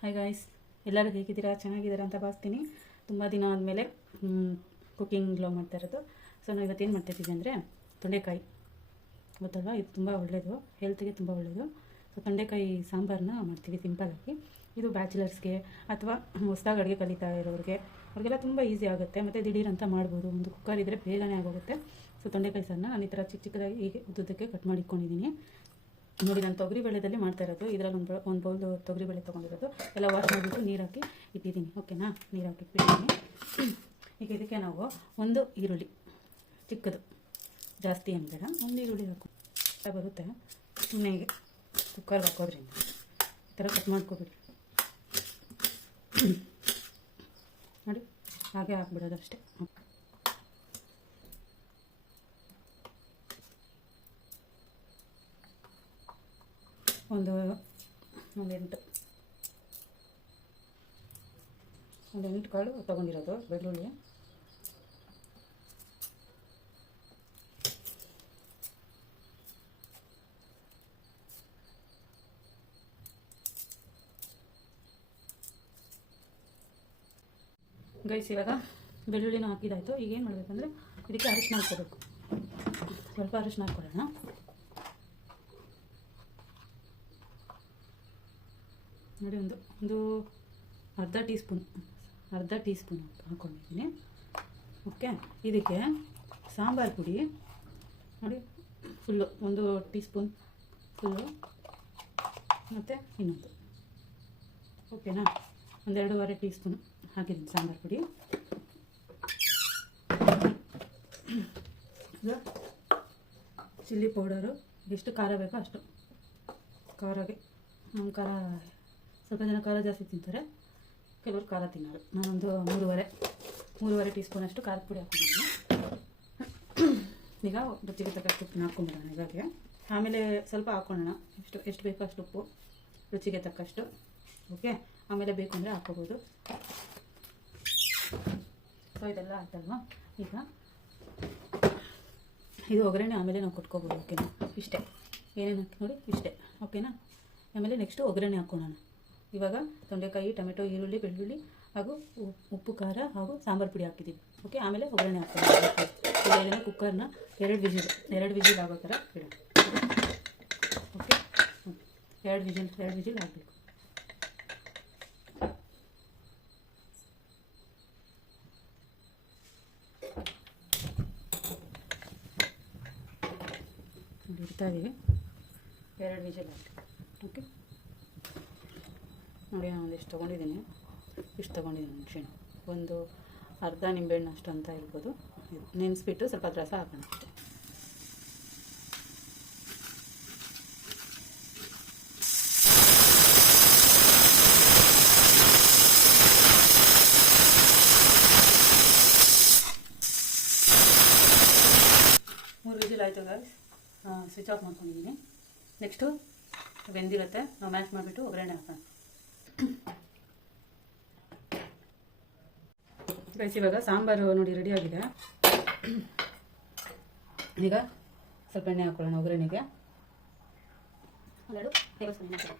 Hi guys, ಎಲ್ಲರೂ ಹೇಗಿದ್ದೀರಾ? ಚೆನ್ನಾಗಿದ್ದೀರಾ ಅಂತ ಭಾವಿಸ್ತೀನಿ. ತುಂಬ ದಿನ ಆದಮೇಲೆ ಕುಕಿಂಗ್ ವ್ಲಾಗ್ ಮಾಡ್ತಾ ಇರೋದು. ಸೊ ನಾವು ಇವತ್ತೇನು ಮಾಡ್ತಾಯಿದ್ದೀವಿ ಅಂದರೆ ತೊಂಡೆಕಾಯಿ ಗೊತ್ತಲ್ವಾ, ಇದು ತುಂಬ ಒಳ್ಳೆಯದು, ಹೆಲ್ತ್ಗೆ ತುಂಬ ಒಳ್ಳೆಯದು. ಸೊ ತೊಂಡೆಕಾಯಿ ಸಾಂಬಾರನ್ನ ಮಾಡ್ತೀವಿ ಸಿಂಪಲ್ಲಾಗಿ. ಇದು ಬ್ಯಾಚುಲರ್ಸ್ಗೆ ಅಥವಾ ಹೊಸದಾಗಿ ಅಡುಗೆ ಕಲಿತಾ ಇರೋರಿಗೆ ಅವ್ರಿಗೆಲ್ಲ ತುಂಬ ಈಸಿ ಆಗುತ್ತೆ. ಮತ್ತು ದಿಢೀರಂತ ಮಾಡ್ಬೋದು, ಒಂದು ಕುಕ್ಕರ್ ಇದ್ದರೆ ಬೇಗನೆ ಆಗೋಗುತ್ತೆ. ಸೊ ತೊಂಡೆಕಾಯಿ ಸಾರನ್ನ ನಾನು ಈ ಥರ ಚಿಕ್ಕ ಚಿಕ್ಕದಾಗಿ ಹೀಗೆ ಉದ್ದಕ್ಕೆ ಕಟ್ ಮಾಡಿ ಇಟ್ಕೊಂಡಿದ್ದೀನಿ. ನೋಡಿ, ನಾನು ತೊಗರಿಬೇಳೆದಲ್ಲಿ ಮಾಡ್ತಾ ಇರೋದು. ಇದರಲ್ಲಿ ಒಂದು ಬೌಲ್ ತೊಗರಿಬೇಳೆ ತೊಗೊಂಡಿರೋದು. ಎಲ್ಲ ವಾಶ್ ಮಾಡಿಬಿಟ್ಟು ನೀರು ಹಾಕಿ ಇಟ್ಟಿದ್ದೀನಿ. ಓಕೆನಾ, ನೀರು ಹಾಕಿ ಇಟ್ಟಿದ್ದೀನಿ. ಈಗ ಇದಕ್ಕೆ ನಾವು ಒಂದು ಈರುಳ್ಳಿ ಚಿಕ್ಕದು, ಜಾಸ್ತಿ ಏನು ಬೇಡ, ಒಂದು ಈರುಳ್ಳಿ ಹಾಕಿ ಬರುತ್ತೆ. ಸುಮ್ಮನೆ ಹೀಗೆ ಕುಕ್ಕರ್ಗೆ ಹಾಕೋದ್ರಿಂದ ಈ ಥರ ಕಟ್ ಮಾಡ್ಕೊಬಿಡಿ. ನೋಡಿ, ಹಾಗೆ ಹಾಕ್ಬಿಡೋದು ಅಷ್ಟೇ. ಒಂದು 8 ಕಾಳು ತೊಗೊಂಡಿರೋದು ಬೆಳ್ಳುಳ್ಳಿ. ಗೈಸ್, ಇವಾಗ ಬೆಳ್ಳುಳ್ಳಿನ ಹಾಕಿದಾಯಿತು. ಈಗ ಏನು ಮಾಡಬೇಕಂದ್ರೆ ಇದಕ್ಕೆ ಅರಿಶಿನ ಹಾಕ್ಕೋಬೇಕು. ಸ್ವಲ್ಪ ಅರಿಶಿನ ಹಾಕ್ಕೊಳ್ಳೋಣ. ನೋಡಿ, ಒಂದು ಅರ್ಧ ಟೀ ಸ್ಪೂನ್ ಹಾಕ್ಕೊಂಡಿದ್ದೀನಿ. ಓಕೆ, ಇದಕ್ಕೆ ಸಾಂಬಾರು ಪುಡಿ ನೋಡಿ ಫುಲ್ಲು, 1 ಟೀ ಸ್ಪೂನ್ ಫುಲ್ಲು, ಮತ್ತು ಇನ್ನೊಂದು. ಓಕೆನಾ, 1.5 ಟೀ ಸ್ಪೂನ್ ಹಾಕಿದ್ದೀನಿ ಸಾಂಬಾರು ಪುಡಿ. ಚಿಲ್ಲಿ ಪೌಡರು ಎಷ್ಟು ಖಾರ ಬೇಕೋ ಅಷ್ಟು ಖಾರಗೆ. ನಮ್ಮ ಖಾರ ಸ್ವಲ್ಪ ಜನ ಖಾರ ಜಾಸ್ತಿ ತಿಂತಾರೆ, ಕೆಲವರು ಖಾರ ತಿನ್ನೋರು. ನಾನೊಂದು 3.5 ಟೀ ಸ್ಪೂನ್ ಅಷ್ಟು ಖಾರದ ಪುಡಿ ಹಾಕ್ಕೊಂಡಿದ್ದೀನಿ. ಈಗ ರುಚಿಗೆ ತಕ್ಕಷ್ಟು ಉಪ್ಪನ್ನ ಹಾಕ್ಕೊಂಬಿಡೋಣ ಇವಾಗೆ. ಆಮೇಲೆ ಸ್ವಲ್ಪ ಹಾಕ್ಕೊಳ್ಳೋಣ, ಎಷ್ಟು ಬೇಕೋ ಅಷ್ಟು ಉಪ್ಪು, ರುಚಿಗೆ ತಕ್ಕಷ್ಟು. ಓಕೆ, ಆಮೇಲೆ ಬೇಕು ಅಂದರೆ ಹಾಕ್ಕೋಬೋದು. ಸೊ ಇದೆಲ್ಲ ಆಯ್ತಲ್ವಾ. ಈಗ ಇದು ಒಗ್ಗರಣೆ ಆಮೇಲೆ ನಾವು ಕೊಟ್ಕೋಬೋದು. ಓಕೆನಾ, ಇಷ್ಟೇ, ಏನೇನು ಹಾಕಿ ನೋಡಿ ಇಷ್ಟೇ. ಓಕೆನಾ, ಆಮೇಲೆ ನೆಕ್ಸ್ಟು ಒಗ್ಗರಣೆ ಹಾಕ್ಕೊಳ್ಳೋಣ. ಇವಾಗ ತೊಂಡೆಕಾಯಿ, ಟೊಮೆಟೊ, ಈರುಳ್ಳಿ, ಬೆಳ್ಳುಳ್ಳಿ ಹಾಗೂ ಉಪ್ಪು, ಖಾರ ಹಾಗೂ ಸಾಂಬಾರು ಪುಡಿ ಹಾಕಿದ್ದೀವಿ. ಓಕೆ, ಆಮೇಲೆ ಒಗ್ಗರಣೆ ಹಾಕ್ತೀವಿ. ಇದನ್ನು ಕುಕ್ಕರ್ನ 2 ವಿಜಿಲ್ ಆಗೋ ಥರ ಇಡೋಣ. ಓಕೆ, 2 ವಿಜಿಲ್ ಆಗಬೇಕು. ಇಡ್ತಾ ಇದ್ದೀವಿ, 2 ವಿಜಿಲ್ ಆಗಬೇಕು. ಓಕೆ, ನೋಡಿ, ನಾನು ಇಷ್ಟು ತೊಗೊಂಡಿದ್ದೀನಿ ಮೆಣಸಿನ, ಒಂದು ಅರ್ಧ ನಿಂಬೆಹಣ್ಣು ಅಷ್ಟು ಅಂತ ಇರ್ಬೋದು. ನೆನೆಸ್ಬಿಟ್ಟು ಸ್ವಲ್ಪ ರಸ ಹಾಕೋಣ ಅಷ್ಟೇ. ಮೂರು ವಿಜಿಲ್ ಆಯಿತು ಗಾಯ್ಸ್, ಸ್ವಿಚ್ ಆಫ್ ಮಾಡ್ಕೊಂಡಿದ್ದೀನಿ. ನೆಕ್ಸ್ಟು ಬೆಂದಿರುತ್ತೆ, ನಾವು ಮ್ಯಾಶ್ ಮಾಡಿಬಿಟ್ಟು ಒಗ್ಗರಣೆ ಹಾಕೋಣ. ಗೈಸ್, ಇವಾಗ ಸಾಂಬಾರು ನೋಡಿ ರೆಡಿ ಆಗಿದೆ. ಈಗ ಸ್ವಲ್ಪ ಎಣ್ಣೆ ಹಾಕೊಳ್ಳೋಣ ಒಗ್ಗರಣೆಗೆ. 2 ಟೇಬಲ್ ಸ್ಪೂನ್ ಎಣ್ಣೆ.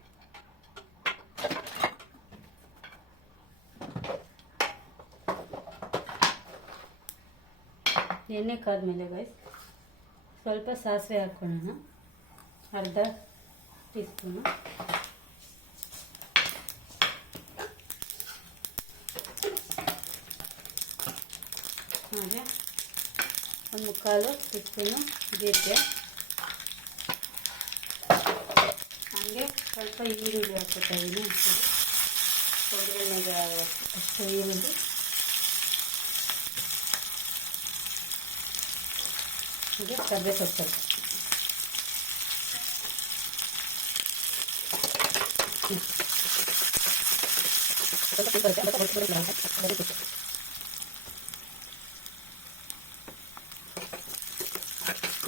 ಎಣ್ಣೆ ಕಾದ್ಮೇಲೆ ಗೈಸ್ ಸ್ವಲ್ಪ ಸಾಸಿವೆ ಹಾಕ್ಕೊಳ್ಳೋಣ, ಅರ್ಧ ಟೀ ಸ್ಪೂನು. ಹಾಗೆ 1/4 ಟೀ ಸ್ಪೂನು ಜೀರಿಗೆ. ಹಾಗೆ ಸ್ವಲ್ಪ ಈರುಳ್ಳಿ ಹಾಕ್ಕೊತಾ ಇದ್ದೀನಿ. ಒಗ್ಗರಣೆಗೆ ಅಷ್ಟು ಈರುಳ್ಳಿ. ಹೀಗೆ ಕರ್ಬೇವು ಸೊಪ್ಪು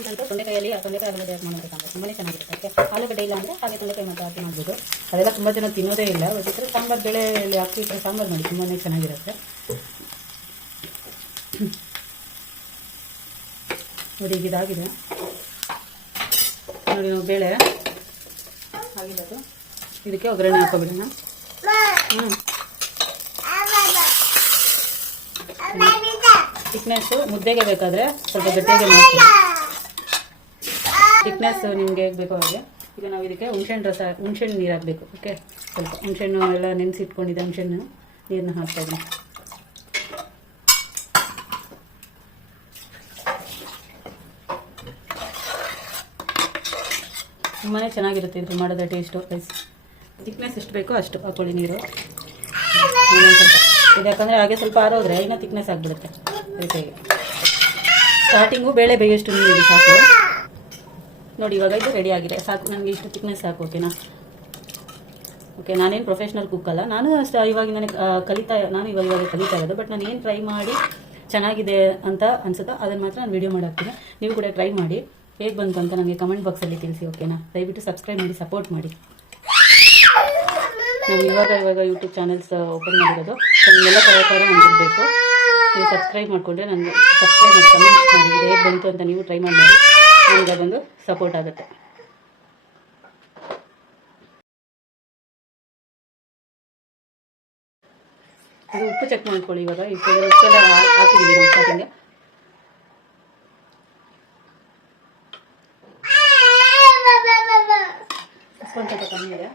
ಇದಂತೂ ತೊಂಡೆಕಾಯಿ ಆಲೂಗಡ್ಡೆ ಹಾಕಿ ಮಾಡಬೇಕಂದ್ರೆ ತುಂಬಾ ಚೆನ್ನಾಗಿರುತ್ತೆ. ಆಲೂಗಡ್ಡೆ ಇಲ್ಲ ಅಂದರೆ ಹಾಗೆ ತೊಂಡೆಕಾಯಿ ಮಾತ್ರ ಹಾಕಿ ಮಾಡ್ಬೋದು. ಅದೆಲ್ಲ ತುಂಬ ಜನ ತಿನ್ನೋದೇ ಇಲ್ಲ. ಅದಕ್ಕೆ ಸಾಂಬಾರು ಬೇಳೆಯಲ್ಲಿ ಹಾಕಿಟ್ರೆ ಸಾಂಬಾರು ಮಾಡಿ ತುಂಬಾ ಚೆನ್ನಾಗಿರುತ್ತೆ. ನೋಡಿ, ಈಗ ಇದಾಗಿದೆ ನೋಡಿ, ನಾವು ಬೇಳೆ ಆಗಿರೋದು. ಇದಕ್ಕೆ ಒಗ್ಗರಣೆ ಹಾಕೋಬಿಡೋಣ. ಥಿಕ್ನೆಸ್ಸು ಮುದ್ದೆಗೆ ಬೇಕಾದರೆ ಸ್ವಲ್ಪ ಗಟ್ಟಿಯಾಗಿ ಮಾಡ್ತೀವಿ. ಥಿಕ್ನೆಸ್ ನಿಮಗೆ ಹೇಗೆ ಬೇಕೋ ಹಾಗೆ. ಈಗ ನಾವು ಇದಕ್ಕೆ ಹುಣಸೆಹಣ್ಣು ನೀರು ಹಾಕಬೇಕು. ಓಕೆ, ಸ್ವಲ್ಪ ಹುಣಸೆಹಣ್ಣು ಎಲ್ಲ ನೆನೆಸಿಟ್ಕೊಂಡಿದ್ದೆ, ಹುಣಸೆಹಣ್ಣು ನೀರನ್ನ ಹಾಕ್ತಾಯಿದ್ದೀನಿ. ತುಂಬಾ ಚೆನ್ನಾಗಿರುತ್ತೆ ಇದು ಮಾಡೋದ ಟೇಸ್ಟು. ರೈಸ್ ಥಿಕ್ನೆಸ್ ಎಷ್ಟು ಬೇಕೋ ಅಷ್ಟು ಹಾಕ್ಕೊಳ್ಳಿ ನೀರು. ಇದು ಯಾಕಂದರೆ ಹಾಗೆ ಸ್ವಲ್ಪ ಆರೋದ್ರೆ ಇನ್ನೂ ಥಿಕ್ನೆಸ್ ಆಗಿಬಿಡುತ್ತೆ ರೈಸಿಗೆ. ಸ್ಟಾರ್ಟಿಂಗು ಬೇಳೆ ಬೇಯೋಷ್ಟು ನೀರು ಸಾಕು. ನೋಡಿ ಇವಾಗ ಇದು ರೆಡಿ ಆಗಿದೆ. ಸಾಕು, ನನಗೆ ಇಷ್ಟು ಥಿಕ್ನೆಸ್ ಸಾಕು. ಓಕೆನಾ? ಓಕೆ, ನಾನೇನು ಪ್ರೊಫೆಷ್ನಲ್ ಕುಕ್ ಅಲ್ಲ. ನಾನು ಇವಾಗ ನನಗೆ ನಾನು ಇವಾಗ ಕಲಿತಾ ಇರೋದು. ಬಟ್ ನಾನು ಏನು ಟ್ರೈ ಮಾಡಿ ಚೆನ್ನಾಗಿದೆ ಅಂತ ಅನ್ಸುತ್ತೋ ಅದನ್ನು ಮಾತ್ರ ನಾನು ವೀಡಿಯೋ ಮಾಡಾಕ್ತೀನಿ. ನೀವು ಕೂಡ ಟ್ರೈ ಮಾಡಿ, ಹೇಗೆ ಬಂತು ಅಂತ ನನಗೆ ಕಮೆಂಟ್ ಬಾಕ್ಸಲ್ಲಿ ತಿಳಿಸಿ. ಓಕೆನಾ? ದಯವಿಟ್ಟು ಸಬ್ಸ್ಕ್ರೈಬ್ ಮಾಡಿ, ಸಪೋರ್ಟ್ ಮಾಡಿ. ನಾವು ಇವಾಗ ಯೂಟ್ಯೂಬ್ ಚಾನಲ್ಸ್ ಓಪನ್ ಮಾಡಿರೋದು. ಎಲ್ಲ ಥರ ಹೊಂದಿರಬೇಕು. ನೀವು ಸಬ್ಸ್ಕ್ರೈಬ್ ಮಾಡಿಕೊಂಡ್ರೆ ನನಗೆ ಸಬ್ಸ್ಕ್ರೈಬ್ ಮಾಡಿ ಕಮೆಂಟ್ಸ್ ಮಾಡಿ ಇದು ಹೇಗೆ ಬಂತು ಅಂತ ನೀವು ಟ್ರೈ ಮಾಡಿ ನನಗೆ ಅದೊಂದು ಸಪೋರ್ಟ್ ಆಗುತ್ತೆ. ಇದು ಉಪ್ಪು ಚೆಕ್ ಮಾಡ್ಕೊಳ್ಳಿ. ಇವಾಗ ಉಪ್ಪೆಲ್ಲ ಹಾಕಿದ್ದೀವಿ ನಾವು ಸ್ಟಾರ್ಟಿಂಗ್ಗೆ. ಉಪ್ಪು ಸ್ವಲ್ಪ ಕಮ್ಮಿ ಇದೆ.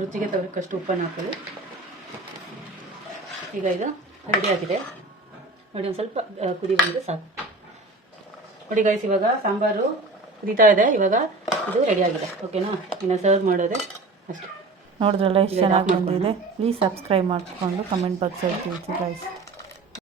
ರುಚಿಗೆ ತಗೋಬೇಕಷ್ಟು ಉಪ್ಪನ್ನು ಹಾಕೊಳ್ಳಿ. ಈಗ ಇದು ರೆಡಿ ಆಗಿದೆ ನೋಡಿ. ಒಂದು ಸ್ವಲ್ಪ ಕುದಿ ಬಂದರೆ ಸಾಕು ನೋಡಿ ಗೈಸ್. ಇವಾಗ ಸಾಂಬಾರು ಕುದೀತಾ ಇದೆ. ಇವಾಗ ಇದು ರೆಡಿ ಆಗಿದೆ. ಓಕೆನಾ? ಇನ್ನು ಸರ್ವ್ ಮಾಡೋದೆ ಅಷ್ಟೇ. ನೋಡಿದ್ರಲ್ಲ ಎಷ್ಟು ಚೆನ್ನಾಗಿ ಬಂದಿದೆ. ಪ್ಲೀಸ್ ಸಬ್ಸ್ಕ್ರೈಬ್ ಮಾಡಿಕೊಂಡು ಕಮೆಂಟ್ ಬಾಕ್ಸಲ್ಲಿ ತಿಳಿಸಿ ಗೈಸ್.